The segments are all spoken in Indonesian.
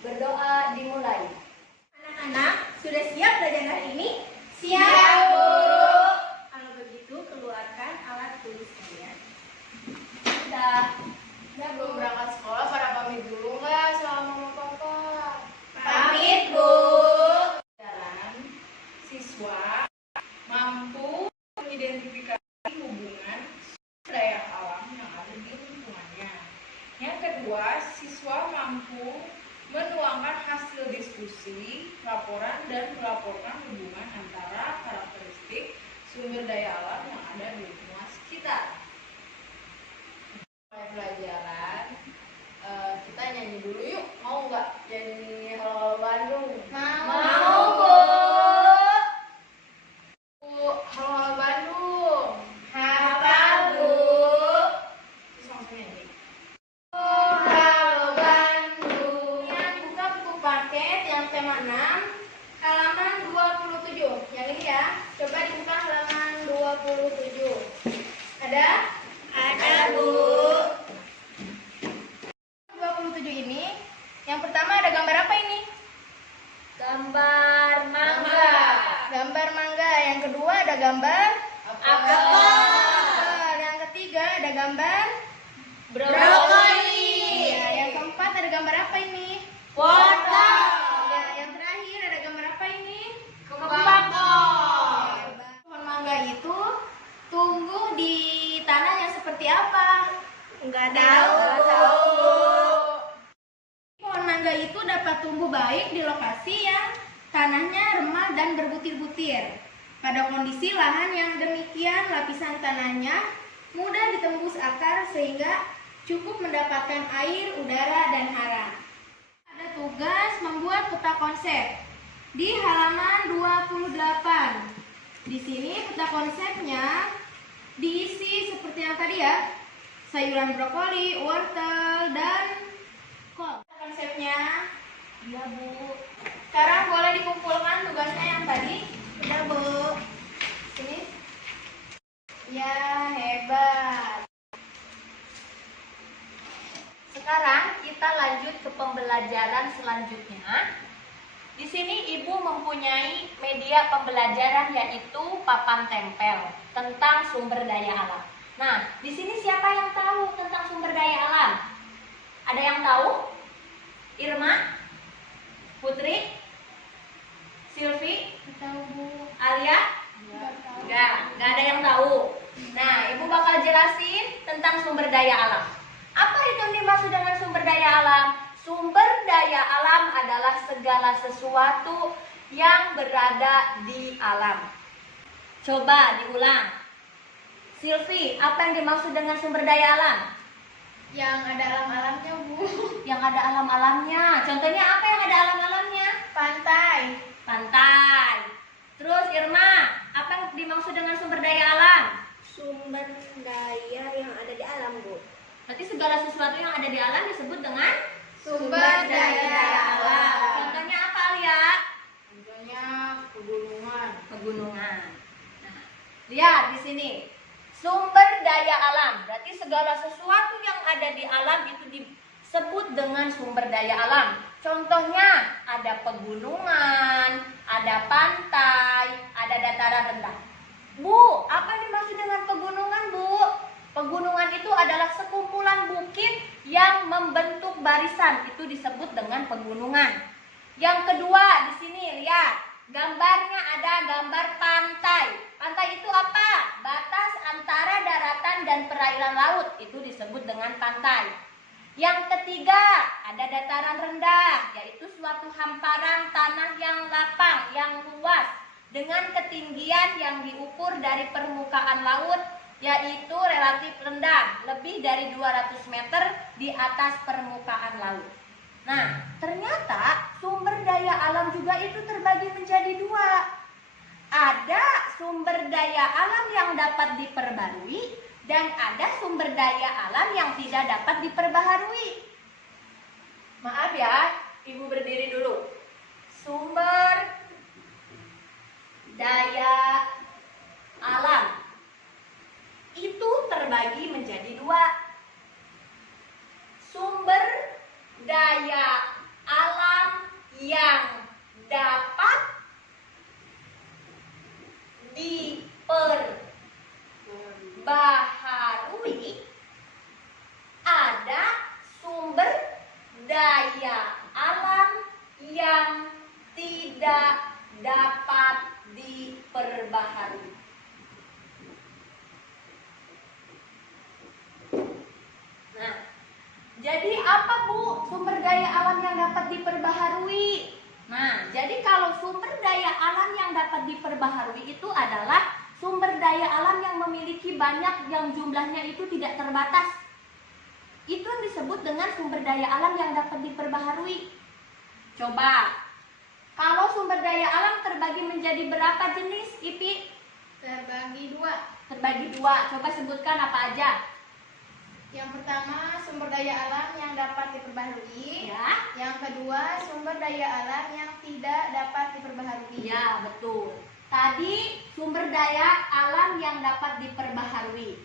Berdoa dimulai. Anak-anak, sudah siap belajar hari ini? Siap, Bu. Kalau begitu, keluarkan alat tulis kalian. Sudah. Belum berangkat sekolah, pada pamit dulu nggak sama mama papa? Pamit, Bu. Jalan siswa mampu mengidentifikasi hubungan daya alam yang ada di lingkungannya. Yang kedua, siswa mampu menuangkan hasil diskusi, laporan, dan melaporkan hubungan antara karakteristik sumber daya alam yang ada di lingkungan sekitar. Mulai pelajaran, kita nyanyi dulu yuk. Mau nggak nyanyi Halo Bandung? Mau, Bu. Halo Bandung. Hafal, Bu. Terus langsung nyanyi. Halo Bandung. Yang buka buku paket yang tema 6, halaman 27. Yang ini ya. Coba dibuka halaman 27. Ada? Ada, Bu. 27 ini, yang pertama ada gambar apa ini? Gambar mangga. Gambar mangga. Yang kedua ada gambar apel. Yang ketiga ada gambar brokoli. Ya, yang keempat ada gambar apa ini? Wortel. Ya, yang terakhir ada gambar apa ini? Kembang. Pohon mangga itu tumbuh di tanah yang seperti apa? Enggak tahu. Pohon mangga itu dapat tumbuh baik di lokasi yang tanahnya remah dan berbutir-butir. Pada kondisi lahan yang demikian, lapisan tanahnya mudah ditembus akar sehingga cukup mendapatkan air, udara, dan hara. Ada tugas membuat peta konsep di halaman 28. Di sini peta konsepnya diisi seperti yang tadi ya. Sayuran brokoli, wortel, dan kol. Konsepnya, Iya, Bu. sekarang boleh dikumpulkan tugasnya yang tadi. Udah, Bu. Sini. Ya, hebat. Sekarang kita lanjut ke pembelajaran selanjutnya. Di sini Ibu mempunyai media pembelajaran yaitu papan tempel tentang sumber daya alam. Nah, di sini siapa yang tahu tentang sumber daya alam? Ada yang tahu? Irma? Putri? Silvi? Tahu, Bu. Alia? Enggak ada yang tahu. Nah, Ibu bakal jelasin tentang sumber daya alam. Apa itu yang dimaksud dengan sumber daya alam? Sumber daya alam adalah segala sesuatu yang berada di alam. Coba diulang. Silvi, apa yang dimaksud dengan sumber daya alam? Yang ada alam-alamnya, Bu. Yang ada alam-alamnya. Contohnya apa yang ada alam-alamnya? Pantai. Pantai. Terus Irma, apa yang dimaksud dengan sumber daya alam? Sumber daya yang ada di alam, Bu. Berarti segala sesuatu yang ada di alam disebut dengan Sumber daya alam. Contohnya apa, Alia? Contohnya pegunungan. Pegunungan. Nah, lihat di sini. Sumber daya alam. Berarti segala sesuatu yang ada di alam itu disebut dengan sumber daya alam. Contohnya ada pegunungan, ada pantai, ada dataran rendah. Bu, apa yang dimaksud dengan pegunungan, Bu? Pegunungan itu adalah sekumpulan bukit yang membentuk barisan. Itu disebut dengan pegunungan. Yang kedua, di sini lihat. Gambarnya ada gambar pantai. Pantai itu apa? Batas antara daratan dan perairan laut. Itu disebut dengan pantai. Yang ketiga, ada dataran rendah, yaitu suatu hamparan tanah yang lapang, yang luas, dengan ketinggian yang diukur dari permukaan laut, yaitu relatif rendah, lebih dari 200 meter di atas permukaan laut. Nah, ternyata sumber daya alam juga itu terbagi menjadi dua. Ada sumber daya alam yang dapat diperbarui dan ada sumber daya alam yang tidak dapat diperbaharui. Maaf ya, Ibu berdiri dulu. Sumber daya alam itu terbagi menjadi dua. Sumber daya alam dapat diperbaharui, ada sumber daya alam yang tidak dapat diperbaharui. Nah, jadi apa Bu sumber daya alam yang dapat diperbaharui? Nah, jadi kalau sumber daya alam yang dapat diperbaharui itu adalah sumber daya alam yang memiliki banyak yang jumlahnya itu tidak terbatas. Itu yang disebut dengan sumber daya alam yang dapat diperbaharui. Coba, kalau sumber daya alam terbagi menjadi berapa jenis, Ipi? Terbagi 2. Terbagi 2. Coba sebutkan apa aja. Yang pertama, sumber daya alam yang dapat diperbaharui. Ya. Yang kedua, sumber daya alam yang tidak dapat diperbaharui. Ya, betul. Tadi sumber daya alam yang dapat diperbaharui.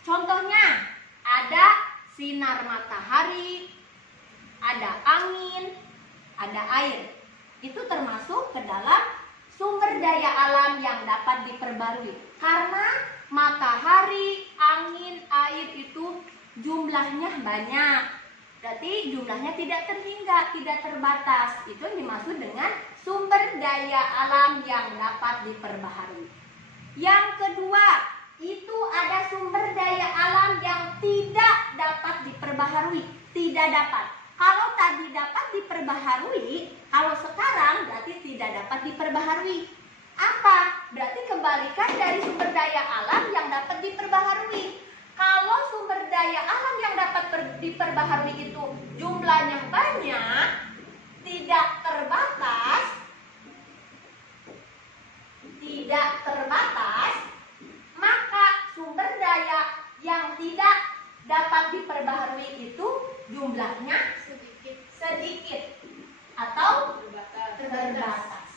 Contohnya, ada sinar matahari, ada angin, ada air. Itu termasuk ke dalam sumber daya alam yang dapat diperbarui. Karena matahari, angin, air itu jumlahnya banyak. Berarti jumlahnya tidak terhingga, tidak terbatas. Itu yang dimaksud dengan sumber daya alam yang dapat diperbaharui. Yang kedua, itu ada sumber daya alam yang tidak dapat diperbaharui. Tidak dapat. Kalau tadi dapat diperbaharui, kalau sekarang berarti tidak dapat diperbaharui. Apa? Berarti kebalikan dari sumber daya alam yang dapat diperbaharui. Kalau sumber daya alam yang dapat diperbaharui itu jumlahnya banyak, tidak terbatas, maka sumber daya yang tidak dapat diperbaharui itu jumlahnya sedikit atau terbatas.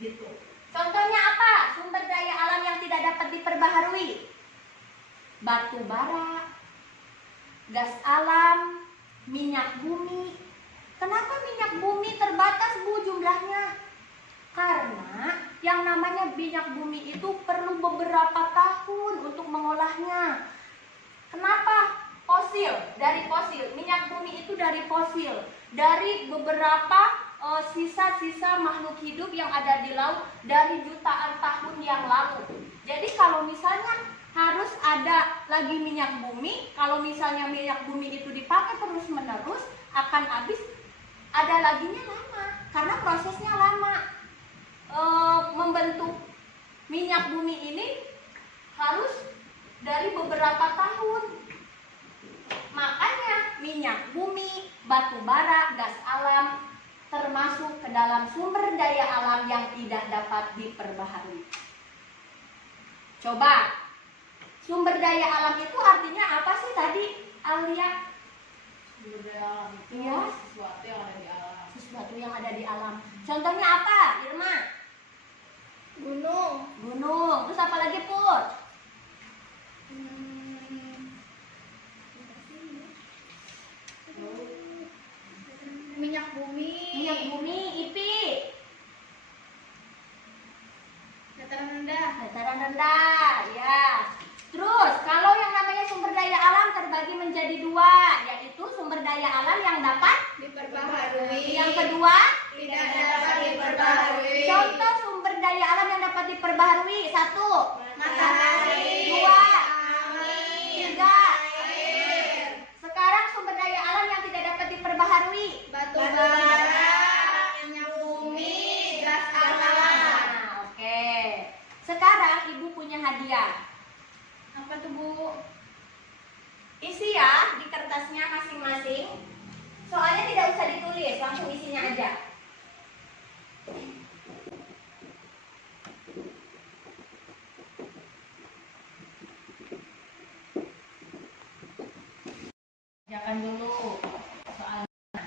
Gitu. Contohnya apa? Sumber daya alam yang tidak dapat diperbaharui. Batu bara, gas alam, minyak bumi. Kenapa minyak bumi terbatas Bu jumlahnya? Karena yang namanya minyak bumi itu perlu beberapa tahun untuk mengolahnya. Kenapa? Fosil, dari fosil. Minyak bumi itu dari fosil. Dari beberapa sisa-sisa makhluk hidup yang ada di laut dari jutaan tahun yang lalu. Jadi kalau misalnya harus ada lagi minyak bumi, kalau misalnya minyak bumi itu dipakai terus-menerus akan habis, ada laginya lama karena prosesnya lama. Membentuk minyak bumi ini harus dari beberapa tahun. Makanya minyak bumi, batu bara, gas alam termasuk ke dalam sumber daya alam yang tidak dapat diperbaharui. Coba, sumber daya alam itu artinya apa sih tadi, Alia? Sumber daya alam itu Iya. sesuatu yang ada di alam. Sesuatu yang ada di alam. Contohnya apa, Irma? Gunung. Gunung. Terus apa lagi, Put? Minyak bumi. Minyak bumi, Ipi. Dataran rendah. Dataran rendah, ya. Terus, kalau yang namanya sumber daya alam terbagi menjadi 2, yaitu sumber daya alam yang dapat Diperbaharui. yang kedua, Tidak dapat diperbaharui. contoh sumber daya alam yang dapat diperbaharui. 1, Matahari. 2, Angin. 3. Air. Sekarang sumber daya alam yang tidak dapat diperbaharui. Batu bara. Minyak bumi. Gas alam. Nah, oke. Sekarang Ibu punya hadiah. Apa tuh Bu? Isi ya di kertasnya masing-masing. Soalnya tidak usah ditulis, langsung isinya aja. Jangan dulu soalnya.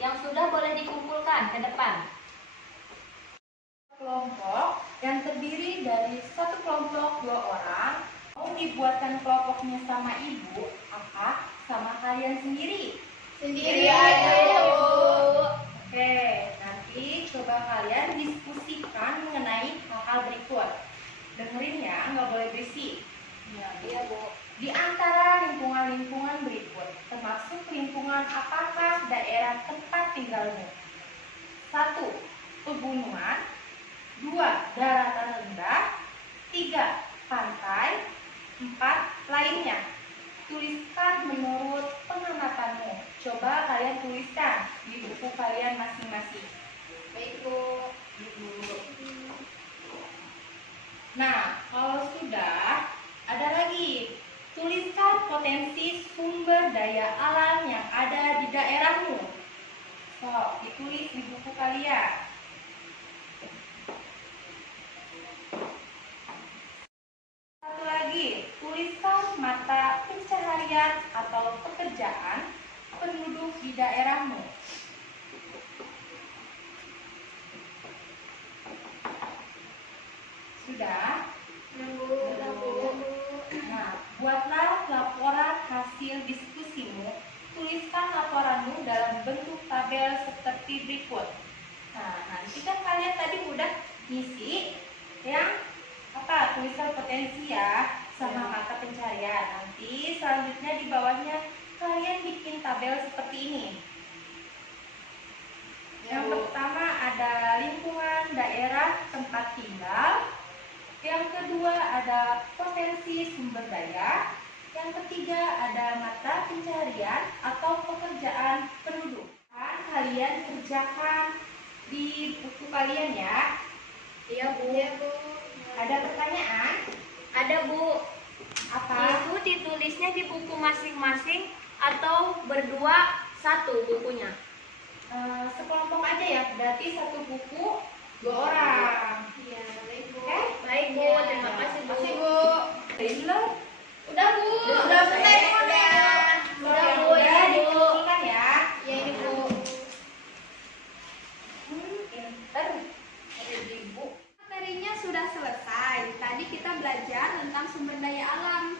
Yang sudah boleh dikumpulkan ke depan. Kelompok yang terdiri dari satu kelompok 2 orang. Mau dibuatkan kelompoknya sama ibu, apa sama kalian sendiri? Sendiri aja Bu. dengerin ya, nggak boleh berisik. Iya, Bu. Di antara lingkungan-lingkungan berikut, termasuk lingkungan apakah daerah tempat tinggalmu? 1. Pegunungan. 2. Daratan rendah. 3. Pantai. 4. Lainnya. Tuliskan menurut pengamatanmu. Coba kalian tuliskan di buku kalian masing-masing. Baik, Bu. Nah, kalau sudah, ada lagi. Tuliskan potensi sumber daya alam yang ada di daerahmu. So, ditulis di buku kalian. Satu lagi, tuliskan mata pencaharian atau pekerjaan penduduk di daerahmu. Sudah? Nah, buatlah laporan hasil diskusimu. Tuliskan laporanmu dalam bentuk tabel seperti berikut. Nah, nanti kan kalian tadi udah ngisi yang tuliskan potensi ya sama mata pencarian. Nanti selanjutnya di bawahnya kalian bikin tabel seperti ini. Yang pertama ada lingkungan daerah tempat tinggal. Yang kedua ada potensi sumber daya. Yang ketiga ada mata pencarian atau pekerjaan penduduk. Kalian kerjakan di buku kalian ya. Iya, Bu. Ada pertanyaan? Ada, Bu. Apa? Itu ditulisnya di buku masing-masing atau berdua satu bukunya? Sekelompok aja ya, berarti satu buku 2 orang. Iya, baik, Bu. Oke? Baik, Bu. Iya. Terima kasih, Bu. Makasih, Bu. Belum? Udah, Bu. Udah selesai semuanya. Udah, Bu. Ya, Bu. dikumpulkan ya. Ya, ini, Bu. Pinter. Ada di buku. Materinya sudah selesai. Tadi kita belajar tentang sumber daya alam.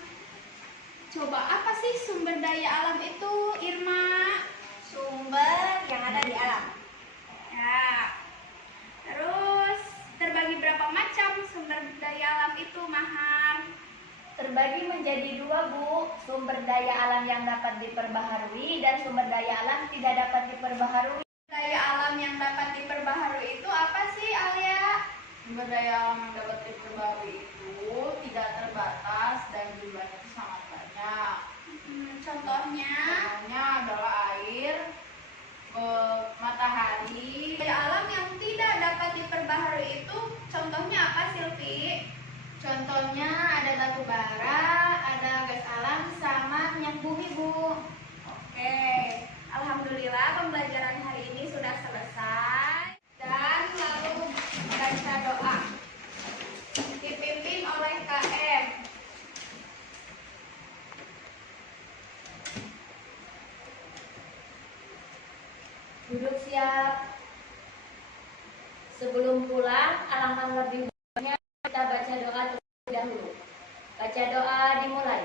Coba apa sih sumber daya alam itu, Irma? Sumber yang ada di alam. Ya. Terus terbagi berapa macam sumber daya alam itu, Mahar? Terbagi menjadi 2, Bu. Sumber daya alam yang dapat diperbaharui dan sumber daya alam tidak dapat diperbaharui. Daya alam yang dapat diperbaharui itu apa sih, Alia? Sumber daya alam yang dapat diperbarui itu tidak terbatas dan jumlahnya itu sangat banyak. Contohnya, Contohnya adalah air, matahari. daya alam yang tidak dapat diperbaharui itu contohnya apa, Silvi? Contohnya ada batu bara, ada gas alam, sama minyak bumi, Bu. Oke, alhamdulillah pembelajaran hari ini sudah selesai. Dan lalu baca doa dipimpin oleh KM. Duduk siap. Sebelum pulang, alangkah lebih baiknya kita baca doa terlebih dahulu. Baca doa dimulai.